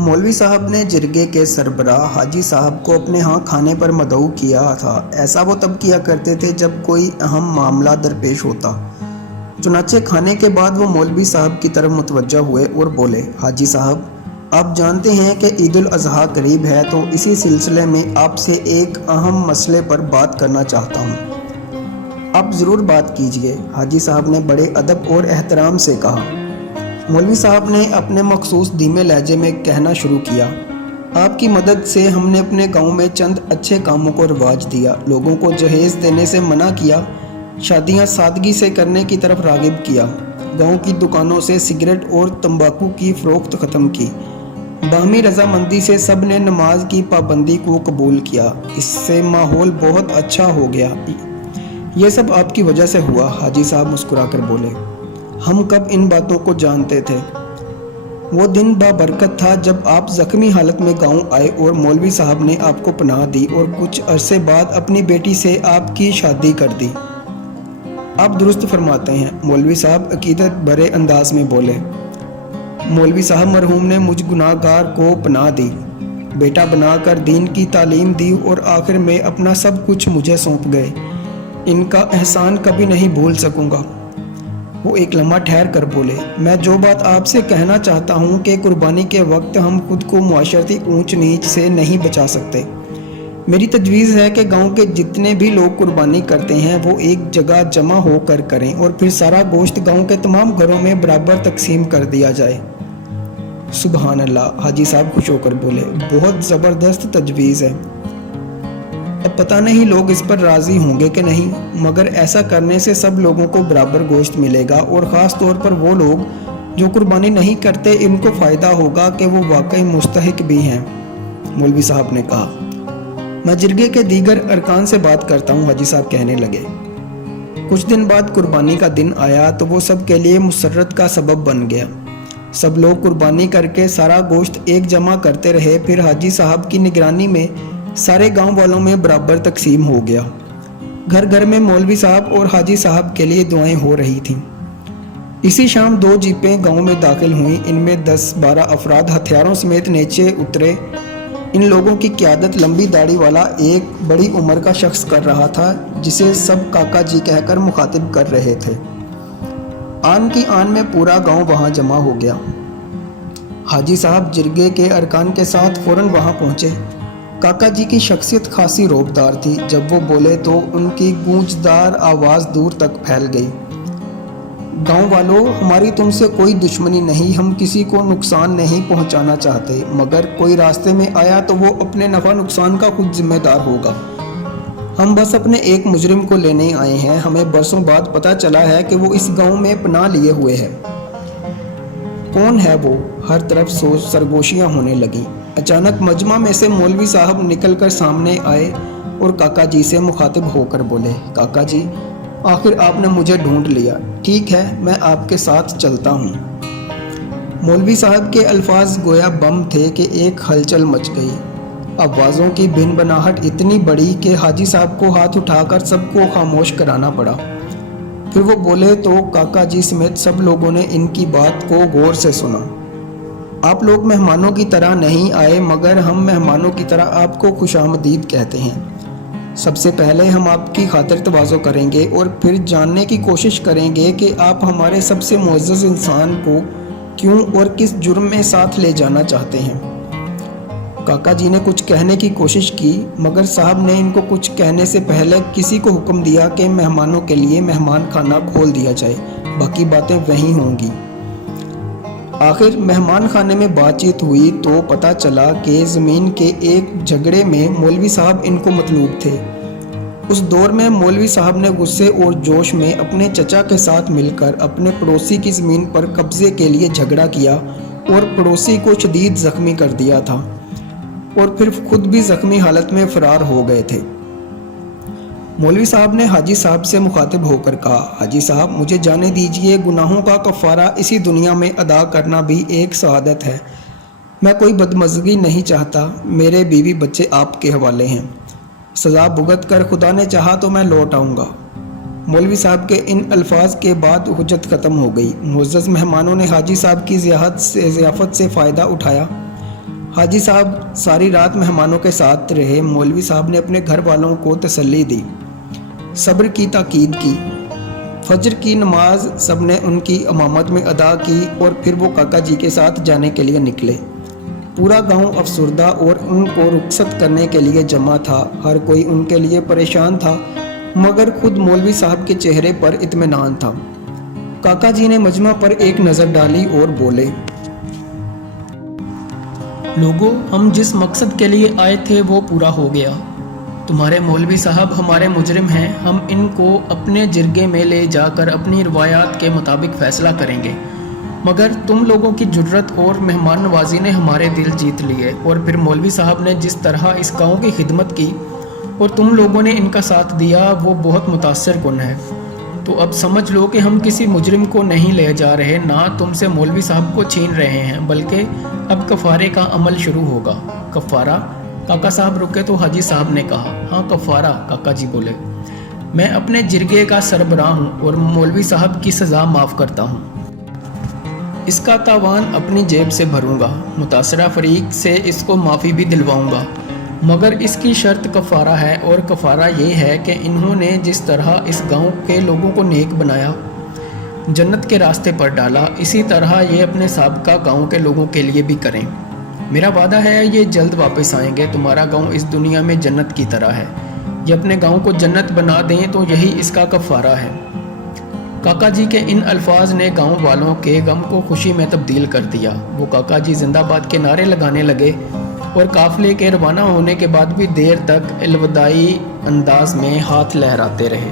मौलवी साहब ने जिरगे के सरबराह हाजी साहब को अपने यहाँ खाने पर मदऊ किया था। ऐसा वो तब किया करते थे जब कोई अहम मामला दरपेश होता। चुनाचे खाने के बाद वो मौलवी साहब की तरफ मुतवज्जा हुए और बोले, हाजी साहब, आप जानते हैं कि ईद उल अज़हा करीब है, तो इसी सिलसिले में आपसे एक अहम मसले पर बात करना चाहता हूँ। आप ज़रूर बात कीजिए, हाजी साहब ने बड़े अदब और एहतराम से कहा। मौलवी साहब ने अपने मखसूस धीमे लहजे में कहना शुरू किया, आपकी मदद से हमने अपने गांव में चंद अच्छे कामों को रिवाज दिया, लोगों को जहेज़ देने से मना किया, शादियां सादगी से करने की तरफ रागिब किया, गांव की दुकानों से सिगरेट और तंबाकू की फ़रोख्त ख़त्म की, बाहमी रजामंदी से सब ने नमाज की पाबंदी को कबूल किया। इससे माहौल बहुत अच्छा हो गया। ये सब आपकी वजह से हुआ। हाजी साहब मुस्कुराकर बोले, हम कब इन बातों को जानते थे। वो दिन बाबरकत था जब आप ज़ख्मी हालत में गांव आए और मौलवी साहब ने आपको पनाह दी और कुछ अरसे बाद अपनी बेटी से आपकी शादी कर दी। आप दुरुस्त फरमाते हैं, मौलवी साहब अकीदत भरे अंदाज में बोले। मौलवी साहब, मरहूम ने मुझ गुनाहगार को पनाह दी, बेटा बनाकर दीन की तालीम दी और आखिर में अपना सब कुछ मुझे सौंप गए। इनका एहसान कभी नहीं भूल सकूंगा। वो एक लम्हा ठहर कर बोले, मैं जो बात आपसे कहना चाहता हूँ कि कुर्बानी के वक्त हम खुद को मुआशरती ऊंच नीच से नहीं बचा सकते। मेरी तजवीज़ है कि गांव के जितने भी लोग कुर्बानी करते हैं वो एक जगह जमा होकर करें और फिर सारा गोश्त गांव के तमाम घरों में बराबर तकसीम कर दिया जाए। सुबहान अल्लाह, हाजी साहब खुश होकर बोले, बहुत ज़बरदस्त तजवीज़ है। अब पता नहीं लोग इस पर राज़ी होंगे कि नहीं, मगर ऐसा करने से सब लोगों को बराबर गोश्त मिलेगा और ख़ास तौर पर वो लोग जो कुर्बानी नहीं करते, इनको फ़ायदा होगा कि वो वाकई मुस्तहिक भी हैं। मौलवी साहब ने कहा, मैं जिरगे के दीगर अरकान से बात करता हूँ। हाजी साहब कहने लगे, कुछ दिन बाद कुर्बानी का दिन आया तो वो सब के लिए मुसर्रत का सबब बन गया। सब लोग कुर्बानी करके सारा गोश्त एक जमा करते रहे। फिर हाजी साहब की निगरानी में सारे गांव वालों में बराबर तकसीम हो गया। घर घर में मौलवी साहब और हाजी साहब के लिए दुआएं हो रही थीं। इसी शाम 2 जीपें गांव में दाखिल हुईं। इनमें 10-12 अफराद हथियारों समेत नीचे उतरे। इन लोगों की क़यादत लंबी दाढ़ी वाला एक बड़ी उम्र का शख्स कर रहा था, जिसे सब काका जी कहकर मुखातिब कर रहे थे। आन की आन में पूरा गांव वहां जमा हो गया। हाजी साहब जिरगे के अरकान के साथ फ़ौरन वहां पहुंचे। काका जी की शख्सियत खासी रौबदार थी। जब वो बोले तो उनकी गूंजदार आवाज़ दूर तक फैल गई। गांव वालों, हमारी तुमसे कोई दुश्मनी नहीं, हम किसी को नुकसान नहीं पहुंचाना चाहते, मगर कोई रास्ते में आया तो वो अपने नफ़ा नुकसान का खुद जिम्मेदार होगा। हम बस अपने एक मुजरिम को लेने आए हैं। हमें बरसों बाद पता चला है कि वो इस गांव में पनाह लिए हुए है। कौन है वो? हर तरफ सरगोशियाँ होने लगीं। अचानक मजमा में से मौलवी साहब निकलकर सामने आए और काका जी से मुखातिब होकर बोले, काका जी, आखिर आपने मुझे ढूंढ लिया। ठीक है, मैं आपके साथ चलता हूँ। मौलवी साहब के अल्फाज गोया बम थे कि एक हलचल मच गई। आवाज़ों की भिन बनाहट इतनी बड़ी कि हाजी साहब को हाथ उठाकर सबको खामोश कराना पड़ा। फिर वो बोले तो काका जी समेत सब लोगों ने इनकी बात को गौर से सुना। आप लोग मेहमानों की तरह नहीं आए, मगर हम मेहमानों की तरह आपको खुशामदीद कहते हैं। सबसे पहले हम आपकी खातिर तवाज़ो करेंगे और फिर जानने की कोशिश करेंगे कि आप हमारे सबसे मुअज़्ज़ज़ इंसान को क्यों और किस जुर्म में साथ ले जाना चाहते हैं। काका जी ने कुछ कहने की कोशिश की, मगर साहब ने इनको कुछ कहने से पहले किसी को हुक्म दिया कि मेहमानों के लिए मेहमान खाना खोल दिया जाए, बाकी बातें वहीं होंगी। आखिर मेहमान खाने में बातचीत हुई तो पता चला कि ज़मीन के एक झगड़े में मौलवी साहब इनको मतलूब थे। उस दौर में मौलवी साहब ने गुस्से और जोश में अपने चचा के साथ मिलकर अपने पड़ोसी की ज़मीन पर कब्ज़े के लिए झगड़ा किया और पड़ोसी को शदीद ज़ख्मी कर दिया था और फिर खुद भी ज़ख्मी हालत में फ़रार हो गए थे। मौलवी साहब ने हाजी साहब से मुखातिब होकर कहा, हाजी साहब, मुझे जाने दीजिए, गुनाहों का कफ़ारा इसी दुनिया में अदा करना भी एक सआदत है। मैं कोई बदमज़गी नहीं चाहता। मेरे बीवी बच्चे आपके हवाले हैं। सज़ा भुगत कर खुदा ने चाहा तो मैं लौट आऊँगा। मौलवी साहब के इन अल्फाज के बाद हुज्जत ख़त्म हो गई। मुअज़्ज़ज़ मेहमानों ने हाजी साहब की ज़ियाफ़त से फ़ायदा उठाया। حاجی صاحب ساری رات مہمانوں کے ساتھ رہے۔ مولوی صاحب نے اپنے گھر والوں کو تسلی دی، صبر کی تاکید کی۔ فجر کی نماز سب نے ان کی امامت میں ادا کی اور پھر وہ کاکا جی کے ساتھ جانے کے لیے نکلے۔ پورا گاؤں افسردہ اور ان کو رخصت کرنے کے لیے جمع تھا۔ ہر کوئی ان کے لیے پریشان تھا، مگر خود مولوی صاحب کے چہرے پر اطمینان تھا۔ کاکا جی نے مجمع پر ایک نظر ڈالی اور بولے، لوگوں، ہم جس مقصد کے لیے آئے تھے وہ پورا ہو گیا۔ تمہارے مولوی صاحب ہمارے مجرم ہیں، ہم ان کو اپنے جرگے میں لے جا کر اپنی روایات کے مطابق فیصلہ کریں گے، مگر تم لوگوں کی جرت اور مہمان نوازی نے ہمارے دل جیت لیے، اور پھر مولوی صاحب نے جس طرح اس گاؤں کی خدمت کی اور تم لوگوں نے ان کا ساتھ دیا وہ بہت متاثر کن ہے۔ تو اب سمجھ لو کہ ہم کسی مجرم کو نہیں لے جا رہے، نہ تم سے مولوی صاحب کو چھین رہے ہیں، بلکہ اب کفارے کا عمل شروع ہوگا۔ کفارہ؟ کاکا صاحب رکے تو حاجی صاحب نے کہا، ہاں کفارہ۔ کاکا جی بولے، میں اپنے جرگے کا سربراہ ہوں اور مولوی صاحب کی سزا معاف کرتا ہوں۔ اس کا تاوان اپنی جیب سے بھروں گا، متاثرہ فریق سے اس کو معافی بھی دلواؤں گا، مگر اس کی شرط کفارہ ہے، اور کفارہ یہ ہے کہ انہوں نے جس طرح اس گاؤں کے لوگوں کو نیک بنایا، جنت کے راستے پر ڈالا، اسی طرح یہ اپنے سابقہ گاؤں کے لوگوں کے لیے بھی کریں۔ میرا وعدہ ہے یہ جلد واپس آئیں گے، تمہارا گاؤں اس دنیا میں جنت کی طرح ہے، یہ اپنے گاؤں کو جنت بنا دیں تو یہی اس کا کفارہ ہے۔ کاکا جی کے ان الفاظ نے گاؤں والوں کے غم کو خوشی میں تبدیل کر دیا۔ وہ کاکا جی زندہ باد کے نعرے لگانے لگے اور قافلے کے روانہ ہونے کے بعد بھی دیر تک الوداعی انداز میں ہاتھ لہراتے رہے۔